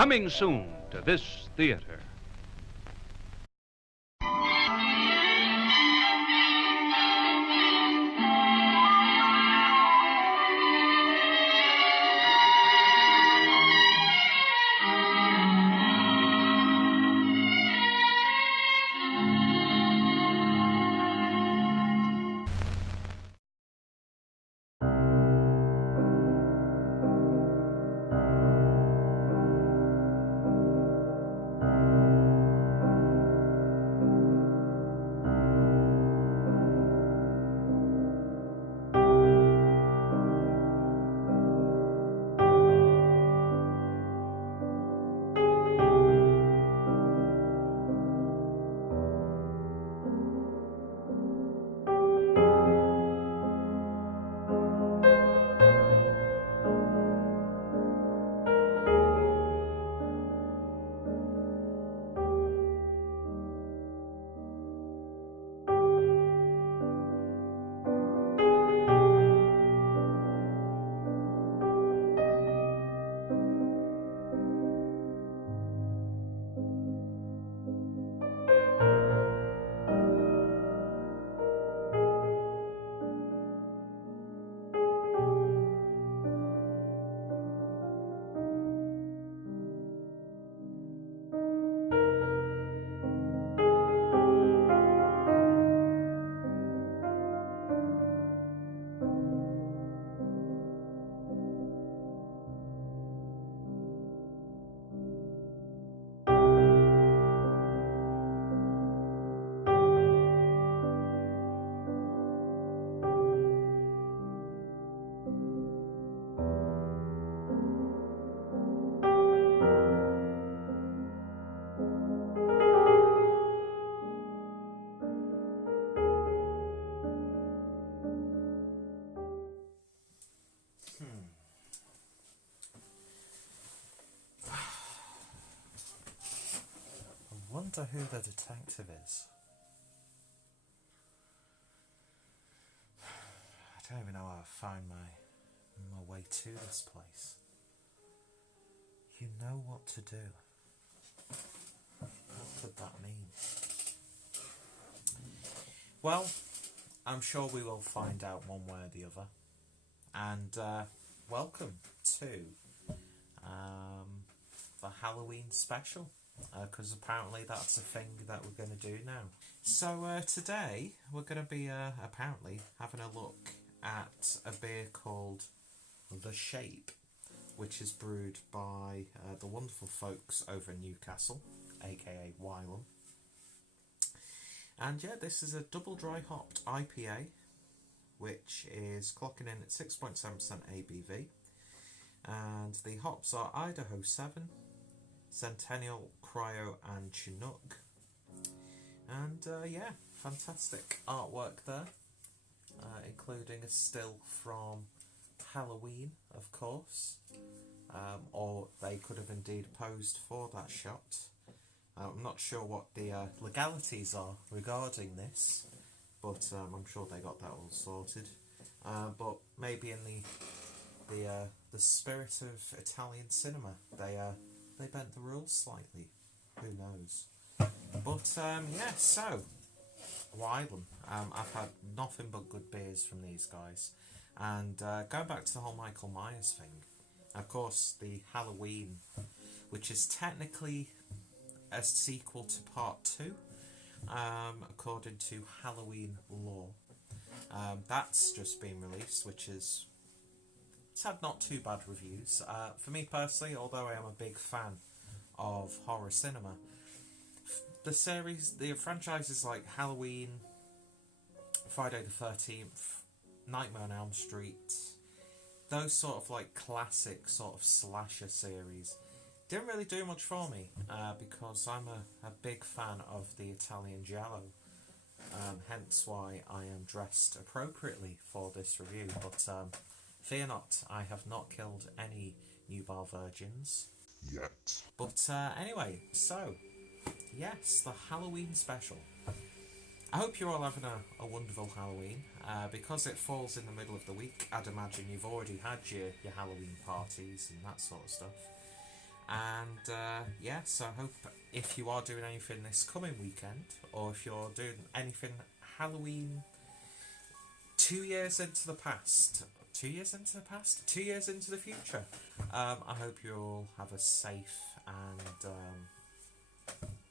Coming soon to this theater. I wonder who the detective is. I don't even know how I found my way to this place. You know what to do. What could that mean? Well, I'm sure we will find out one way or the other. And welcome to the Halloween special. Because apparently that's a thing that we're going to do now. So today we're going to be apparently having a look at a beer called The Shape, which is brewed by the wonderful folks over in Newcastle, a.k.a. Wylam. And yeah, this is a double dry hopped IPA, which is clocking in at 6.7% ABV. And the hops are Idaho 7, Centennial, Cryo and Chinook. And yeah, fantastic artwork there, including a still from Halloween, of course, or they could have indeed posed for that shot. I'm not sure what the legalities are regarding this, but I'm sure they got that all sorted. But maybe in the spirit of Italian cinema, they bent the rules slightly. Who knows? But yeah, so Wylam. I've had nothing but good beers from these guys. And going back to the whole Michael Myers thing, of course, the Halloween, which is technically a sequel to Part 2, according to Halloween lore. That's just been released, which is... It's had not too bad reviews. For me personally, although I am a big fan of horror cinema, the series, the franchises like Halloween, Friday the 13th, Nightmare on Elm Street, those sort of like classic sort of slasher series didn't really do much for me, because I'm a big fan of the Italian giallo, hence why I am dressed appropriately for this review. But fear not, I have not killed any nubile virgins yet. But anyway, so yes, the Halloween special. I hope you're all having a wonderful Halloween. Because it falls in the middle of the week, I'd imagine you've already had your Halloween parties and that sort of stuff. And yeah, so I hope if you are doing anything this coming weekend, or if you're doing anything Halloween 2 years into the past, 2 years into the past, 2 years into the future, I hope you all have a safe and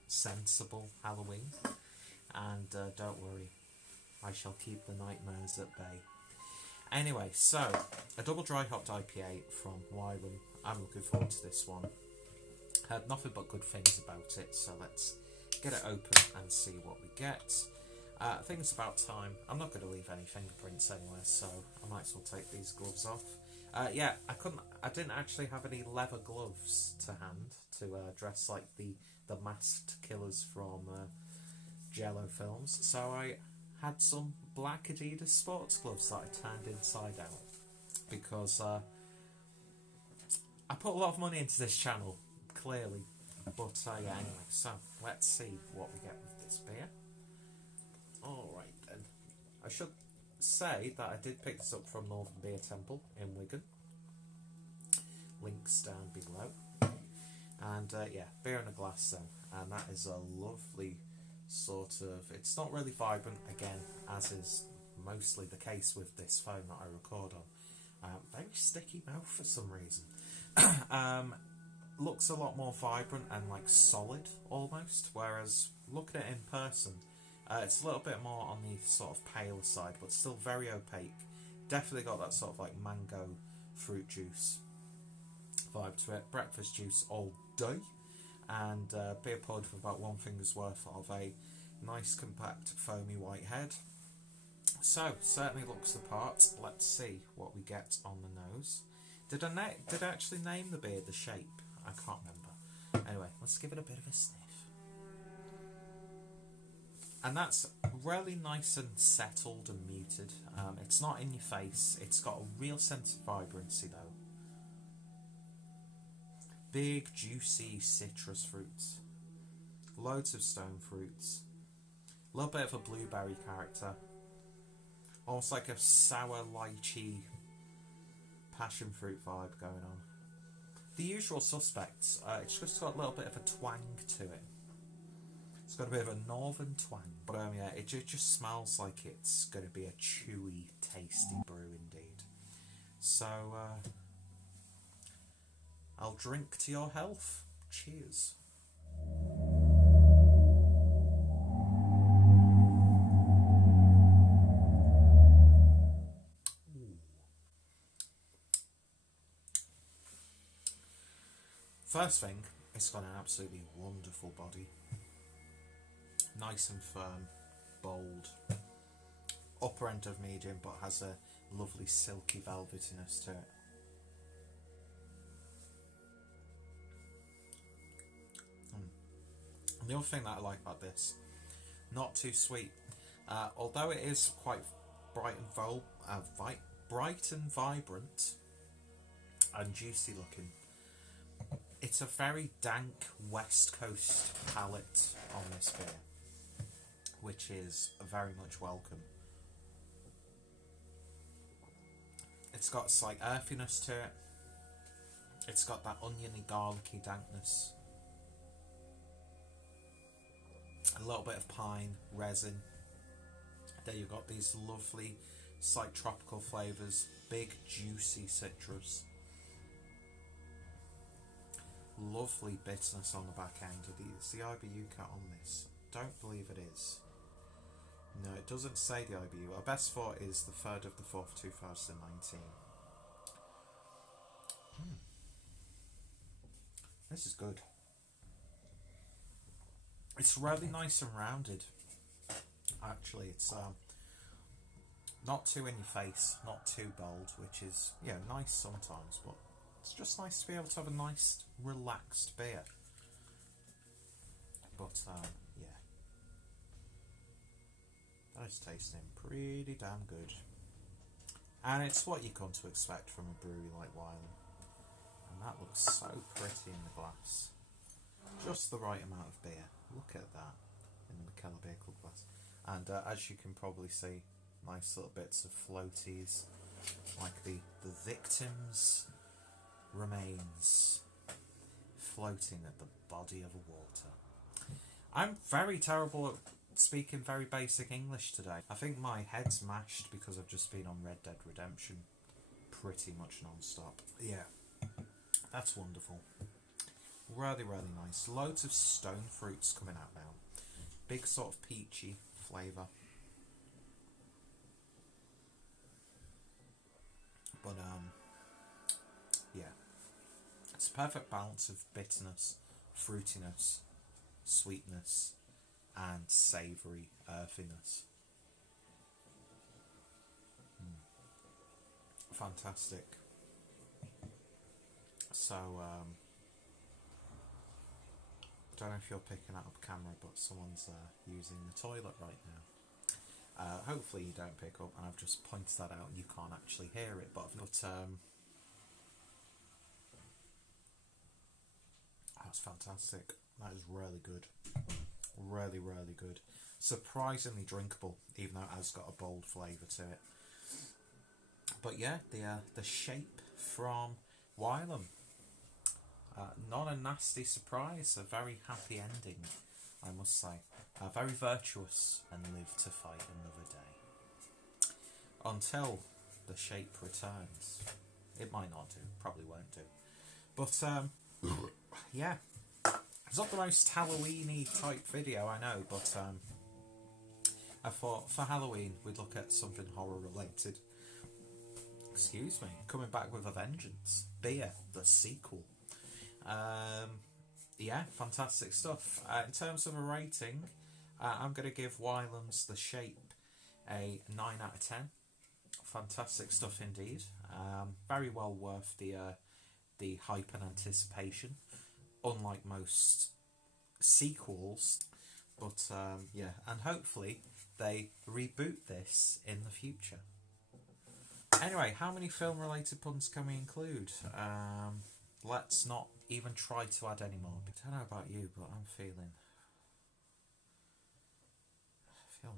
sensible Halloween. And don't worry, I shall keep the nightmares at bay. Anyway, so a double dry hopped IPA from Wylam. I'm looking forward to this one. Heard nothing but good things about it, so let's get it open and see what we get. I think it's about time. I'm not going to leave any fingerprints anywhere, so I might as well take these gloves off. Yeah, I didn't actually have any leather gloves to hand to dress like the masked killers from Jello films, so I had some black Adidas sports gloves that I turned inside out because I put a lot of money into this channel, clearly. But yeah, anyway, so let's see what we get with this beer. Alright then. I should say that I did pick this up from Northern Beer Temple in Wigan. Links down below. And yeah, beer in a glass then. And that is a lovely sort of... It's not really vibrant, again, as is mostly the case with this phone that I record on. Very sticky mouth for some reason. Looks a lot more vibrant and like solid almost, whereas looking at it in person, it's a little bit more on the sort of pale side, but still very opaque. Definitely got that sort of like mango fruit juice vibe to it. Breakfast juice all day, and beer poured with about one finger's worth of a nice compact foamy white head. So certainly looks the part. Let's see what we get on the nose. Did I actually name the beer the shape? I can't remember. Anyway, let's give it a bit of a sniff. And that's really nice and settled and muted. It's not in your face. It's got a real sense of vibrancy though. Big, juicy citrus fruits. Loads of stone fruits. A little bit of a blueberry character. Almost like a sour, lychee, passion fruit vibe going on. The usual suspects. It's just got a little bit of a twang to it. It's got a bit of a northern twang. But yeah, it just smells like it's going to be a chewy, tasty brew indeed. So, I'll drink to your health. Cheers. First thing, it's got an absolutely wonderful body. Nice and firm, bold. Upper end of medium, but has a lovely silky velvetiness to it. And the other thing that I like about this, not too sweet. Although it is quite bright and vibrant and juicy looking, it's a very dank West Coast palate on this beer, which is very much welcome. It's got a slight earthiness to it. It's got that oniony, garlicky dankness. A little bit of pine, resin. There you've got these lovely, slight tropical flavours. Big, juicy citrus. Lovely bitterness on the back end. Is the IBU cut on this? Don't believe it is. No, it doesn't say the IBU. Our best thought is the 3rd of the 4th, 2019. This is good. It's really nice and rounded. Actually, it's not too in your face, not too bold, which is, yeah, nice sometimes, but it's just nice to be able to have a nice, relaxed beer. But, yeah. That is tasting pretty damn good. And it's what you come to expect from a brewery like Wylam. And that looks so pretty in the glass. Just the right amount of beer. Look at that in the a.k.a. Beer Club glass. And as you can probably see, nice little bits of floaties, like the victims' remains. floating at the body of water. I'm very terrible at speaking very basic English today. I think my head's mashed because I've just been on Red Dead Redemption pretty much non-stop. Yeah, that's wonderful. Really, really nice. Loads of stone fruits coming out now. Big sort of peachy flavour. But, yeah. It's a perfect balance of bitterness, fruitiness, sweetness, and savoury earthiness. Fantastic. So, I don't know if you're picking that up camera, but someone's using the toilet right now. Hopefully you don't pick up, and I've just pointed that out and you can't actually hear it, but that's fantastic. That is really good. Really, really good. Surprisingly drinkable, even though it has got a bold flavour to it. But yeah, the shape from Wylam. Not a nasty surprise, a very happy ending, I must say. Very virtuous, and live to fight another day. Until the shape returns. It might not do, probably won't do. But, yeah. It's not the most Halloween-y type video, I know, but I thought for Halloween we'd look at something horror-related. Excuse me, coming back with a vengeance. Beer, the sequel. Yeah, fantastic stuff. In terms of a rating, I'm going to give Wylam's The Shape a 9 out of 10. Fantastic stuff indeed. Very well worth the hype and anticipation, unlike most sequels. But yeah, and hopefully they reboot this in the future. Anyway, how many film-related puns can we include? Let's not even try to add any more. I don't know about you, but I feel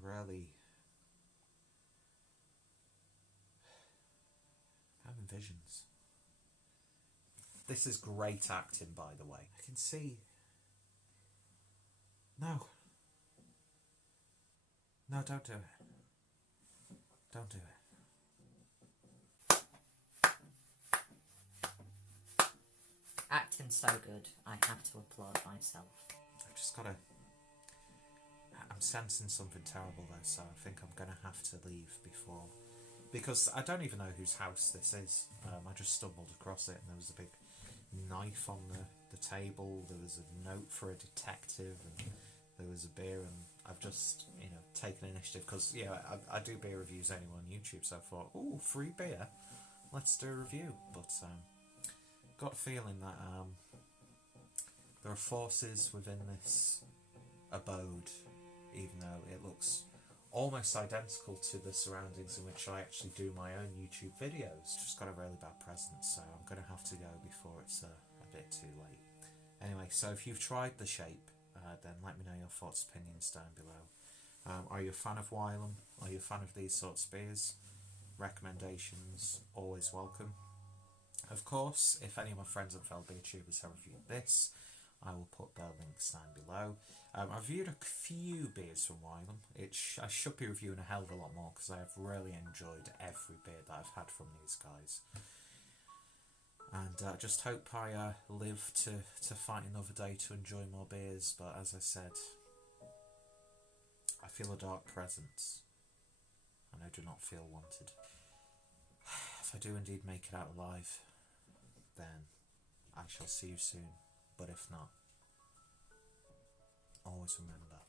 really... I'm having visions. This is great acting, by the way. I can see... No. No, don't do it. Don't do it. Acting's so good, I have to applaud myself. I've just got to... I'm sensing something terrible though, so I think I'm going to have to leave before... Because I don't even know whose house this is. I just stumbled across it and there was a big knife on the table, there was a note for a detective, and there was a beer, and I've just, taken initiative because, I do beer reviews anyway on YouTube, so I thought, ooh, free beer, let's do a review. But got a feeling that there are forces within this abode, even though it looks almost identical to the surroundings in which I actually do my own YouTube videos. Just got a really bad presence, so I'm going to have to go before it's a bit too late. Anyway, so if you've tried The Shape, then let me know your thoughts, opinions down below. Are you a fan of Wylam? Are you a fan of these sorts of beers? Recommendations, always welcome. Of course, if any of my friends and fellow beer tubers have reviewed this, I will put their links down below. I've reviewed a few beers from Wylam. I should be reviewing a hell of a lot more because I have really enjoyed every beer that I've had from these guys. And I just hope I live to fight another day to enjoy more beers. But as I said, I feel a dark presence and I do not feel wanted. If I do indeed make it out alive, then I shall see you soon. But if not, always remember,